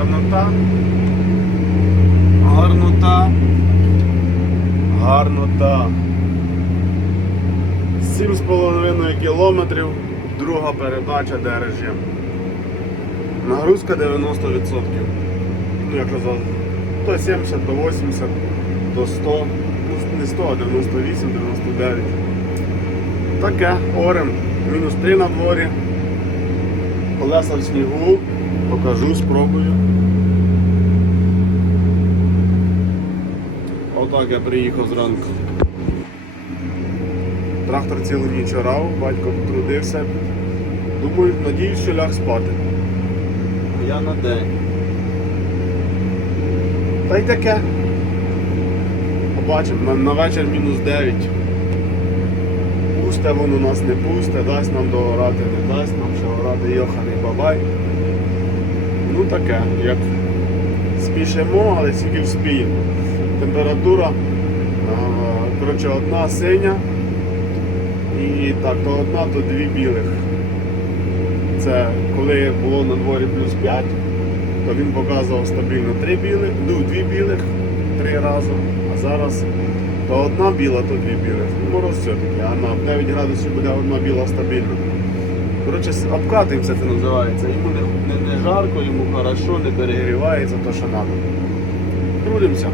гарнота. Гарнота. Гарнота. 7,5 кілометрів, друга передача де. Нагрузка 90%. Ну, я казав, то 70, то 80, то 100, ну не 100, а 98, 99. Таке, орем. Мінус 3 на дворі. Колеса в снігу. Покажу, спробую. Отак я приїхав зранку. Трактор цілу ніч орав, батько трудився. Думаю, надіюсь, що ляг спати. А Я на день. Та й таке. Побачимо, на, вечір мінус 9. Пусте воно нас не пусте, дасть нам доорати, не дасть нам ще орати йоханий бабай. Ну таке, як спішимо, але скільки вспіємо. Температура, коротше, одна синя і так, то одна, то дві білих. Це коли було на дворі плюс 5, то він показував стабільно 3 білих, ну 2 білих три рази, а зараз то одна біла, то дві білих. Мороз все-таки, а на 9 градусів буде одна біла стабільно. Коротше, обкати обкатуємося це називається. Йому не, не, не жарко, йому хорошо, не перегрівається то, що треба. Трудимося.